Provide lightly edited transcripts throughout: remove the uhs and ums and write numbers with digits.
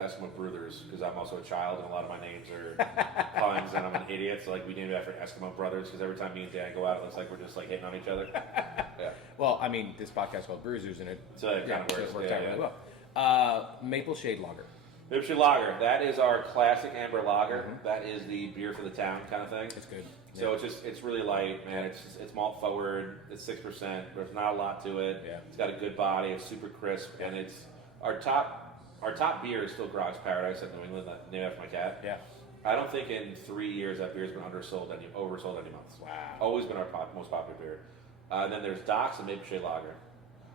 Eskimo Brewsers because I'm also a child and a lot of my names are puns and I'm an idiot. So like we named it after Eskimo brothers because every time me and Dan go out, it looks like we're just like hitting on each other. Yeah. Well, I mean, this podcast is called Brewsers, and it So it kind of works. out really well. Maple Shade Lager. Maple Shade Lager. That is our classic amber lager. Mm-hmm. That is the beer for the town kind of thing. It's good. So it's really light, man. It's malt forward. It's 6%. There's not a lot to it. Yeah. It's got a good body. It's super crisp, and it's our top beer is still Grog's Paradise at New England, named after my cat. Yeah. I don't think in 3 years that beer's been oversold any month. Wow. Always been our most popular beer. And then there's Doc's and Maple Shade Lager,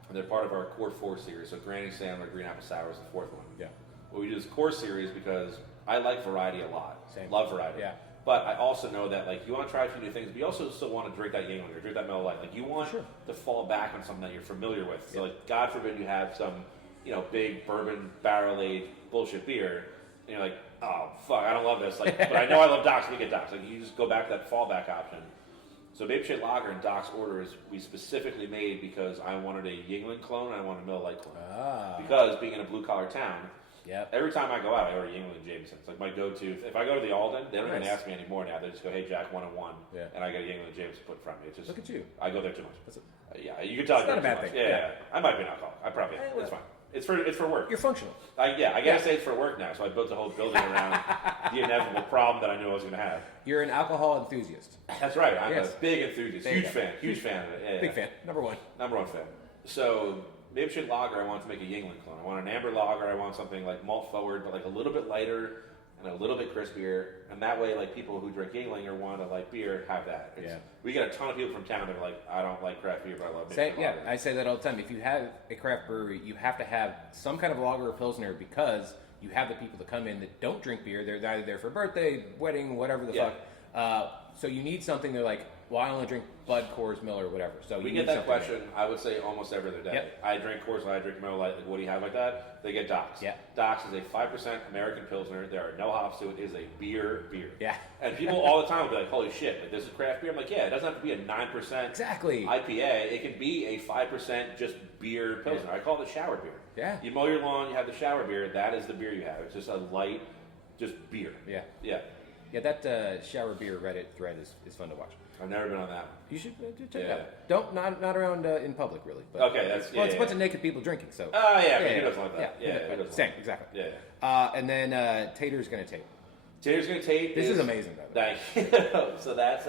and they're part of our Core 4 series. So Granny Sandler, Green Apple Sour is the fourth one. Yeah. What we do is Core series because I like variety a lot. Same. Love variety. Yeah. But I also know that like you want to try a few new things, but you also still want to drink that Yingling or drink that Miller Lite. Like you want to fall back on something that you're familiar with. So like God forbid you have some, big bourbon barrel aged bullshit beer, and you're like, oh fuck, I don't love this. Like, but I know I love Doc's. Let me get Doc's. Like you just go back to that fallback option. So Maple Shade Lager and Doc's orders we specifically made because I wanted a Yingling clone and I wanted a Miller Lite clone. Because being in a blue collar town. Yeah. Every time I go out, I order Yingling and Jameson. It's like my go-to. If I go to the Alden, they don't even ask me anymore now. They just go, "Hey, Jack, 1 and 1," and I get a Yingling and Jameson put in front of me. It's just look at you. I go there too much. Yeah, you can tell. It's not a bad thing. Yeah, I might be an alcoholic. I probably am. It's fine. It's for work. You're functional. I gotta say it's for work now. So I built a whole building around the inevitable problem that I knew I was going to have. You're an alcohol enthusiast. That's right. I'm a big enthusiast. Huge fan of it. Yeah, big fan. Number one fan. So Maple Shade Lager, I wanted to make a Yingling clone. I want an amber lager. I want something like malt forward, but like a little bit lighter and a little bit crispier. And that way, like people who drink Yingling or want to like beer have that. We get a ton of people from town that are like, I don't like craft beer, but I love Maple Shade Lager. I say that all the time. If you have a craft brewery, you have to have some kind of lager or pilsner because you have the people that come in that don't drink beer. They're either there for a birthday, wedding, whatever the fuck. So you need something. They're like, well, I only drink Bud, Coors, Miller, whatever. So we get that question, I would say, almost every other day. Yep. I drink Coors Light, I drink Miller Lite. Like, what do you have like that? They get Doc's. Yeah. Doc's is a 5% American Pilsner. There are no hops to it. It is a beer. Yeah. And people all the time will be like, holy shit, like, this is craft beer? I'm like, yeah, it doesn't have to be a 9% IPA. It can be a 5% just beer Pilsner. I call it a shower beer. Yeah. You mow your lawn, you have the shower beer. That is the beer you have. It's just a light, just beer. Yeah. Yeah. Yeah, that shower beer Reddit thread is fun to watch. I've never been on that one. You should check it out. Not around in public really. But okay, that's it's a bunch of naked people drinking. So. Oh who doesn't like that? Yeah, same exactly. Yeah. And then Tater's Gonna Tape. Tater's Gonna Tape. This is amazing, though. Thank you. So that's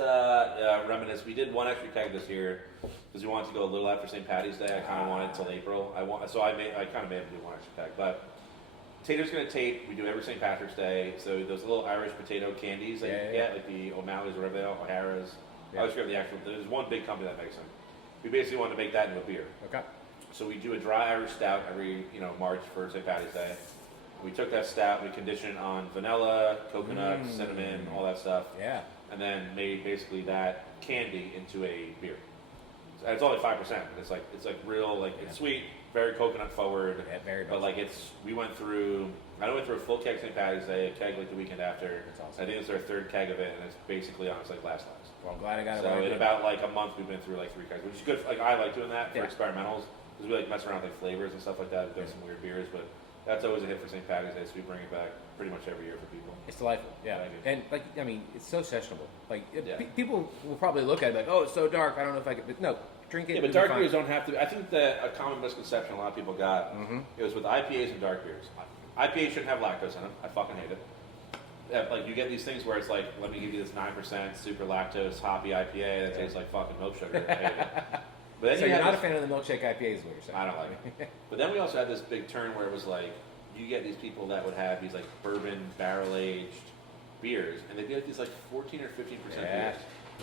reminisce. We did one extra keg this year because we wanted to go a little after St. Patty's Day. I kind of wanted until April. I kind of made him do one extra keg, but. Tater's Gonna Tape, we do every St. Patrick's Day. So those little Irish potato candies that you get, like the O'Malley's or whatever they are, O'Hara's. I always forget the actual. There's one big company that makes them. We basically wanted to make that into a beer. Okay. So we do a dry Irish stout every March for St. Patty's Day. We took that stout, we conditioned it on vanilla, coconut, cinnamon, all that stuff. Yeah. And then made basically that candy into a beer. So it's only 5%. It's like real it's sweet. Very coconut forward, but like I went through a full keg St. Patty's Day, a keg like the weekend after. That's awesome. I think it's our third keg of it, and it's basically on its like last. Well, I'm glad I got it. So in about like a month, we've been through like 3 kegs, which is good. Like I like doing that for experimentals because we like mess around with like flavors and stuff like that. There's some weird beers, but that's always a hit for St. Patty's Day, so we bring it back pretty much every year for people. It's delightful, and it's so sessionable. Like people will probably look at it like, oh, it's so dark. I don't know if I could. But no. Drink it. Yeah, but dark beers don't have to. I think that a common misconception a lot of people got it was with IPAs and dark beers. IPAs shouldn't have lactose in them. I fucking hate it. Like you get these things where it's like, let me give you this 9% super lactose hoppy IPA that tastes like fucking milk sugar. I hate it. But then so you're not a fan of the milkshake IPAs, is what you're saying? I don't like it. But then we also had this big turn where it was like, you get these people that would have these like bourbon barrel aged beers, and they'd be like these like 14 or 15% beers.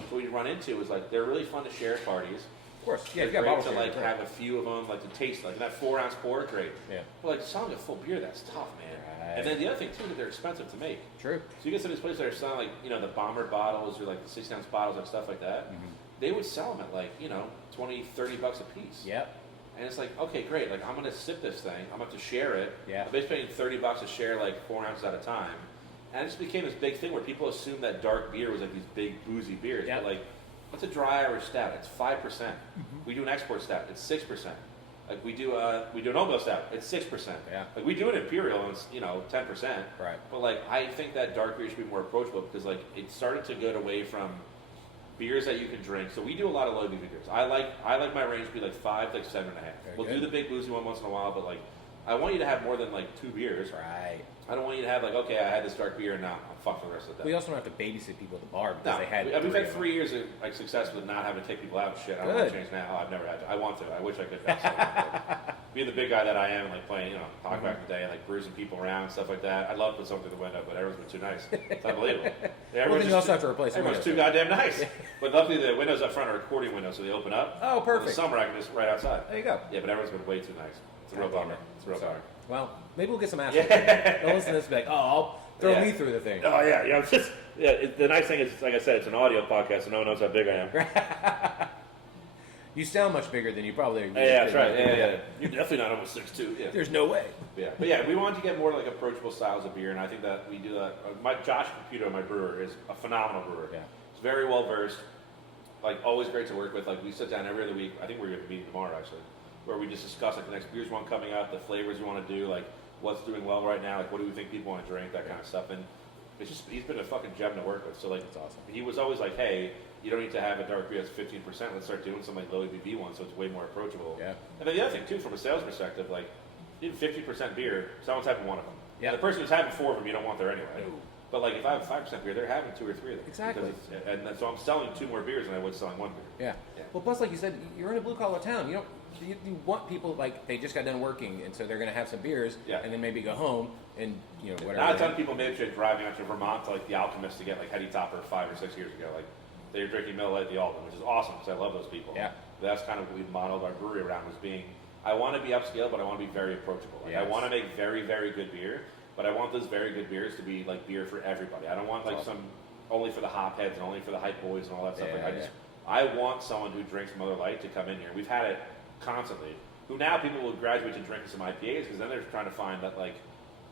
So what you run into is like they're really fun to share at parties. Of course, yeah. You got great to like have a few of them, like to taste like that 4-ounce pour, great. Yeah. But like selling a full beer, that's tough, man. Right. And then the other thing too, that they're expensive to make. True. So you get some of these places that are selling like the bomber bottles or like the 16-ounce bottles and stuff like that. Mm-hmm. They would sell them at like $20, $30 a piece. Yep. And it's like, okay, great. Like I'm gonna sip this thing. I'm gonna have to share it. Yeah. I'm basically paying $30 to share like 4 ounces at a time. And it just became this big thing where people assumed that dark beer was like these big boozy beers. Yep. But like, what's a dry Irish stout? It's 5%. Mm-hmm. We do an export stout. It's 6%. Like we do an oatmeal stout. It's 6%. Yeah. Like we do an imperial, and it's 10%. Right. But like I think that dark beer should be more approachable because like it started to get away from beers that you can drink. So we do a lot of low ABV beers. I like my range to be like 5 to like 7.5. We'll do the big boozy one once in a while, but like I want you to have more than like 2 beers. Right. I don't want you to have like, okay, I had this dark beer and now I'm fucked for the rest of the day. We also don't have to babysit people at the bar because they had. We've had 3 years of like success with not having to take people out and shit. I don't want to change now. I've never had to. I want to. I wish I could. Being the big guy that I am, like playing, hockey back in the day, and like bruising people around and stuff like that. I'd love to put something through the window, but everyone's been too nice. It's unbelievable. Yeah, Well, then you also have to replace the everyone's windows, too goddamn nice. But luckily the windows up front are accordion windows, so they open up. Oh, perfect. In the summer I can just right outside. There you go. Yeah, but everyone's been way too nice. It's a real bummer. It's a real bummer. Well, maybe we'll get some ass. They'll listen to this and be like, I'll throw me through the thing. Oh yeah. The nice thing is, like I said, it's an audio podcast, so no one knows how big I am. You sound much bigger than you probably. Yeah, that's right. Yeah. You're definitely not almost 6'2". Yeah. There's no way. Yeah, but we wanted to get more like approachable styles of beer, and I think that we do that. Josh Caputo, my brewer, is a phenomenal brewer. Yeah. He's very well versed. Like always, great to work with. Like we sit down every other week. I think we're going to be tomorrow actually, where we just discuss like the next beers one coming up, the flavors we want to do, like what's doing well right now, like what do we think people want to drink, that kind of stuff. And it's just he's been a fucking gem to work with. So like, that's awesome. He was always like, hey, you don't need to have a dark beer that's 15%. Let's start doing some like low ABV ones, so it's way more approachable. Yeah. And then the other thing too, from a sales perspective, like even 50% beer, someone's having one of them. Yeah. And the person who's having 4 of them, you don't want there anyway. No. But like if I have 5% beer, they're having 2 or 3 of them. Exactly. And so I'm selling 2 more beers than I would selling 1 beer. Yeah. Well, plus, like you said, you're in a blue collar town. You want people like they just got done working, and so they're going to have some beers, and then maybe go home and whatever. Not a ton of people maybe driving out to Vermont to like the Alchemist to get like Heady Topper 5 or 6 years ago. Like they were drinking Miller Lite at the Alton, which is awesome because I love those people. Yeah. But that's kind of what we modeled our brewery around, was being, I want to be upscale, but I want to be very approachable. Like I want to make very, very good beer, but I want those very good beers to be like beer for everybody. I don't want like some only for the hop heads and only for the hype boys and all that stuff. I want someone who drinks Miller Lite to come in here. We've had it constantly. Who now people will graduate to drinking some IPAs because then they're trying to find that like,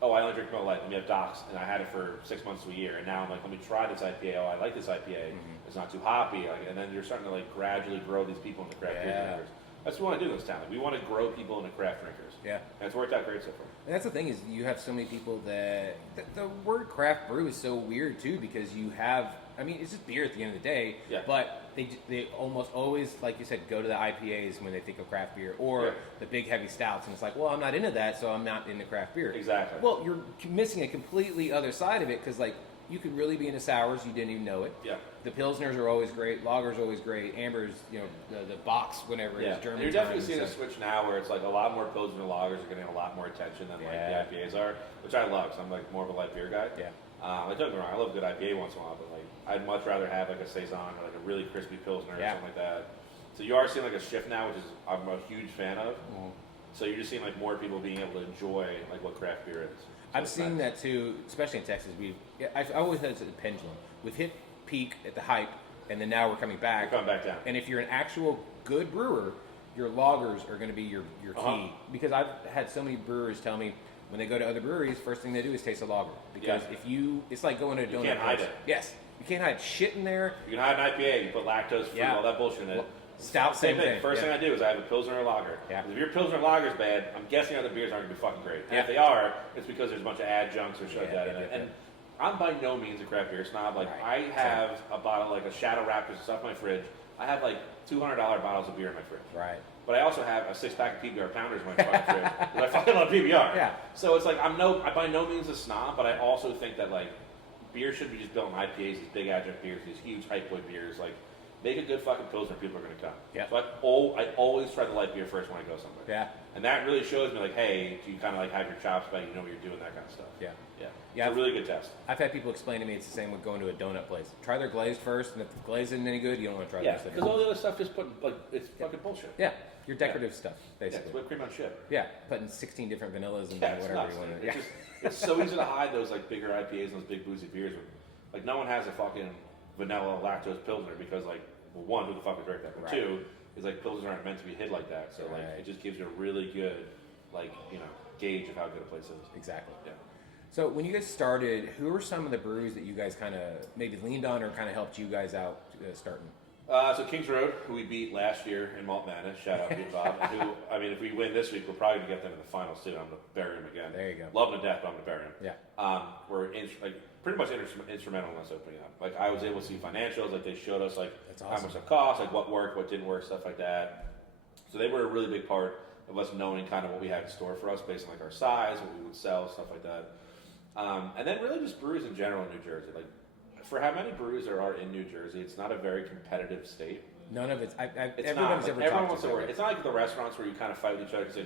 oh, I only drink Miller Lite. Let me have Doc's, and I had it for 6 months to a year, and now I'm like, let me try this IPA. Oh, I like this IPA. It's not too hoppy, and then you're starting to like gradually grow these people into craft beer drinkers. That's what we want to do in this town. Like, we want to grow people into craft drinkers. Yeah. And it's worked out great so far. And that's the thing is you have so many people that the word craft brew is so weird too because you have, I mean, it's just beer at the end of the day. Yeah. But they almost always, like you said, go to the IPAs when they think of craft beer or the big heavy stouts, and it's like, well, I'm not into that, so I'm not into craft beer. Exactly. Well, you're missing a completely other side of it because like you could really be into sours, you didn't even know it. Yeah. The Pilsners are always great, Lagers are always great, Ambers, the box whenever it's German. And you're definitely seeing a switch now where it's like a lot more Pilsner Lagers are getting a lot more attention than like the IPAs are, which I love because I'm like more of a light beer guy. Yeah. Like don't get me wrong, I love a good IPA once in a while, but like I'd much rather have like a Saison or like a really crispy Pilsner or something like that. So you are seeing like a shift now, which is I'm a huge fan of. So you're just seeing like more people being able to enjoy like what craft beer is. So I've seen that too, especially in Texas. I've always had it's a pendulum. We've hit peak at the hype, and then now we're coming back. We're coming back down. And if you're an actual good brewer, your lagers are going to be your key. Because I've had so many brewers tell me when they go to other breweries, first thing they do is taste a lager. Because it's like going to a donut place. You can't hide it. Yes. You can't hide shit in there. You can hide an IPA, you put lactose free, all that bullshit in it. Stout, same thing. First thing I do is I have a Pilsner or lager. Yeah. If your Pilsner lager is bad, I'm guessing other beers aren't going to be fucking great. And if they are, it's because there's a bunch of adjuncts or shit like that in it. And I'm by no means a craft beer snob. Like I have a bottle, like a Shadow Raptors and stuff in my fridge. I have like $200 bottles of beer in my fridge. Right. But I also have a 6-pack of PBR Pounders in my fucking fridge. I fucking love PBR. Yeah. So it's like I'm by no means a snob, but I also think that like beer should be just built on IPAs, these big adjunct beers, these huge hype boy beers. Like make a good fucking Pilsner, people are going to come. Yeah. So I always try the light beer first when I go somewhere. Yeah. And that really shows me like, hey, do you kind of like have your chops back? You know what you're doing, that kind of stuff. Yeah. Yeah. Yeah. It's a really good test. I've had people explain to me it's the same with going to a donut place. Try their glazed first, and if the glaze isn't any good, you don't want to try the rest of it. because all the other stuff just it's fucking bullshit. Yeah, your decorative stuff, basically. It's whipped cream on shit. Yeah, putting 16 different vanillas and whatever nuts, you want to. It's just it's so easy to hide those like bigger IPAs and those big boozy beers. Like no one has a fucking vanilla lactose Pilsner because like, well, one, who the fuck would drink that? But two, is like Pilsners aren't meant to be hid like that. So like it just gives you a really good like gauge of how good a place is. Exactly. Yeah. So when you guys started, who were some of the breweries that you guys kind of maybe leaned on or kind of helped you guys out starting? So Kings Road, who we beat last year in Malt Madness, shout out to Bob. Who, I mean, if we win this week, we're probably gonna get them in the finals too. I'm gonna bury him again. There you go. Love him to death, but I'm gonna bury him. Yeah. Pretty much instrumental in us opening up. Like I was able to see financials, like they showed us like That's awesome. how much it cost, like what worked, what didn't work, stuff like that. So they were a really big part of us knowing kind of what we had in store for us based on like our size, what we would sell, stuff like that. And then really just breweries in general in New Jersey. Like for how many breweries there are in New Jersey, it's not a very competitive state. None of it's. It's not. Like, everyone wants to work. It's not like the restaurants where you kind of fight with each other because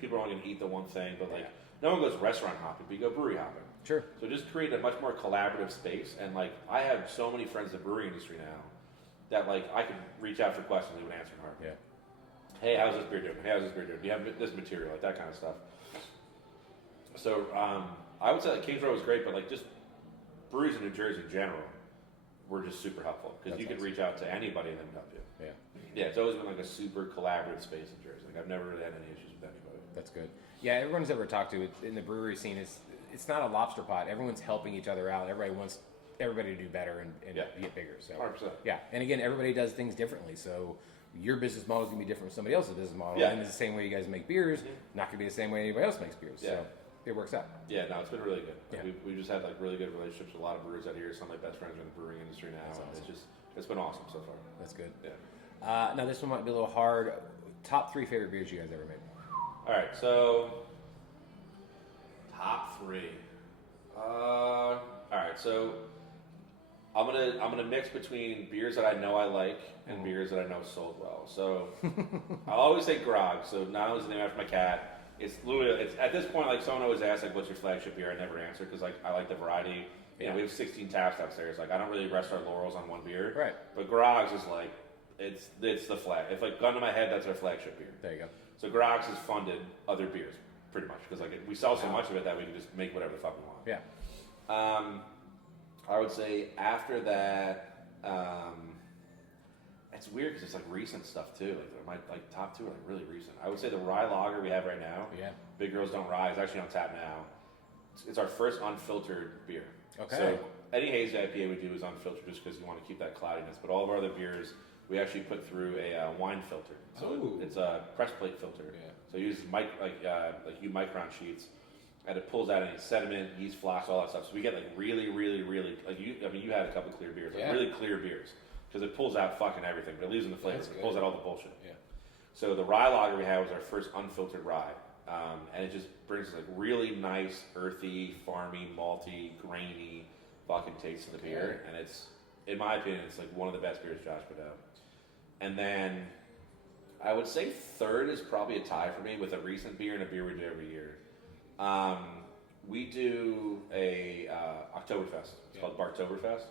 people are only going to eat the one thing. But like no one goes restaurant hopping, but you go brewery hopping. Sure. So just create a much more collaborative space. And like I have so many friends in the brewing industry now that like I can reach out for questions and they would answer in a heartbeat. Yeah. Hey, how's this beer doing? Hey, how's this beer doing? Do you have this material? Like that kind of stuff. So I would say like Kings Row was great, but like just breweries in New Jersey in general were just super helpful because you could reach out to anybody and they would help you. Yeah. Yeah, it's always been like a super collaborative space in Jersey. Like I've never really had any issues with anybody. That's good. Yeah, everyone's ever talked to in the brewery scene it's not a lobster pot. Everyone's helping each other out. Everybody wants everybody to do better and get bigger. So 100%. Yeah, and again, everybody does things differently. So your business model is gonna be different from somebody else's business model. Yeah. And it's the same way you guys make beers, not gonna be the same way anybody else makes beers. Yeah. So it works out. Yeah, no, it's been really good. Yeah. We just had like really good relationships with a lot of brewers out here. Some of my best friends are in the brewing industry now. That's And awesome. it's been awesome so far. That's good. Yeah. Now this one might be a little hard. Top 3 favorite beers you guys ever made? All right, so top 3. All right, so I'm gonna mix between beers that I know I like and beers that I know sold well. So I'll always say Grog. So not only is the name after my cat, it's at this point like someone always asks like, "What's your flagship beer?" I never answer because like I like the variety. You know, we have 16 taps downstairs. Like I don't really rest our laurels on one beer. Right. But Grog's is like it's the flag. If like gun to my head, that's our flagship beer. There you go. So Grog's has funded other beers pretty much because like we sell so much of it that we can just make whatever the fuck we want. Yeah. I would say after that, it's weird because it's like recent stuff too. Like my top 2 are like really recent. I would say the rye lager we have right now. Yeah. Big Girls Don't Rye is actually on tap now. It's our first unfiltered beer. Okay. So any hazy IPA we do is unfiltered just because you want to keep that cloudiness. But all of our other beers we actually put through a wine filter. So it's a press plate filter. Yeah. So you use micron sheets. And it pulls out any sediment, yeast flocks, all that stuff. So we get like really, really, really like you had a couple clear beers, like really clear beers, because it pulls out fucking everything, but it leaves in the flavor. It pulls out all the bullshit. Yeah. So the rye lager we had was our first unfiltered rye, and it just brings like really nice, earthy, farmy, malty, grainy, fucking taste to the beer, and it's, in my opinion, it's like one of the best beers Josh put out. And then I would say third is probably a tie for me with a recent beer and a beer we do every year. We do a Oktoberfest. It's called Barktoberfest,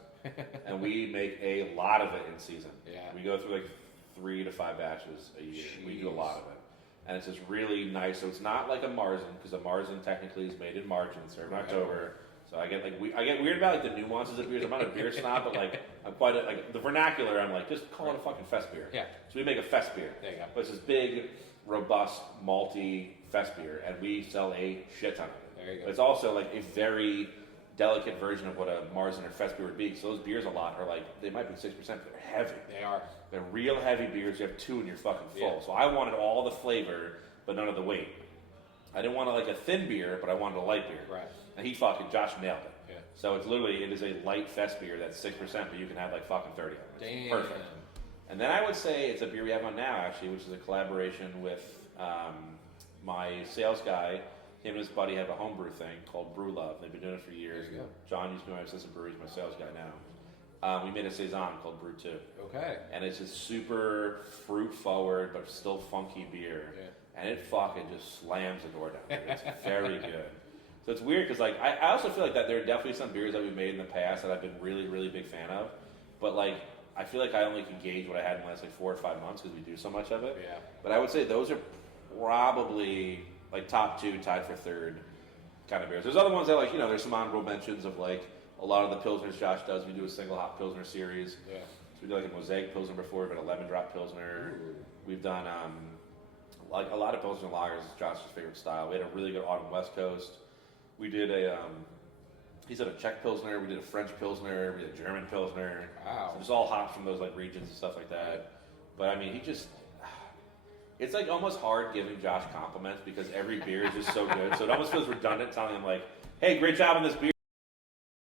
and we make a lot of it in season. Yeah. We go through like 3 to 5 batches a year. Jeez. We do a lot of it, and it's just really nice. So it's not like a Marzen because a Marzen technically is made in March and served in October. So I get weird about like the nuances of beers. I'm not a beer snob, but like I'm quite like the vernacular. I'm like just call it a fucking fest beer. Yeah. So we make a fest beer. There you go. But it's this big, robust, malty fest beer, and we sell a shit ton of it. There you go. But it's also like a very delicate version of what a Marzen or fest beer would be. So those beers a lot are like, they might be 6%, but they're heavy. They are. They're real heavy beers. You have 2 and you're fucking full. Yeah. So I wanted all the flavor, but none of the weight. I didn't want like a thin beer, but I wanted a light beer. Right. And Josh nailed it. Yeah. So it is a light fest beer that's 6%, but you can have like fucking 30 of it. It's Damn. perfect. And then I would say it's a beer we have on now, actually, which is a collaboration with my sales guy. Him and his buddy have a homebrew thing called Brewlittle. They've been doing it for years. John used to be my assistant brewery. He's my sales guy now. We made a saison called Brew 2. Okay. And it's just super fruit forward, but still funky beer. Yeah. And it fucking just slams the door down. It's very good. So it's weird because like I also feel like that there are definitely some beers that we've made in the past that I've been really, really big fan of. But like I feel like I only can gauge what I had in the last like 4 or 5 months because we do so much of it. Yeah. But I would say those are probably like top 2, tied for third kind of beers. There's other ones that like, there's some honorable mentions of like a lot of the Pilsners Josh does. We do a single hop Pilsner series. Yeah. So we do like a Mosaic Pilsner before, but a lemon drop Pilsner. Ooh. We've done like a lot of Pilsner lagers is Josh's favorite style. We had a really good Autumn West Coast. We did a He's done a Czech Pilsner, we did a French Pilsner, we did a German Pilsner. Wow. So just all hops from those like regions and stuff like that. But I mean, it's like almost hard giving Josh compliments because every beer is just so good. So it almost feels redundant telling him like, hey, great job on this beer.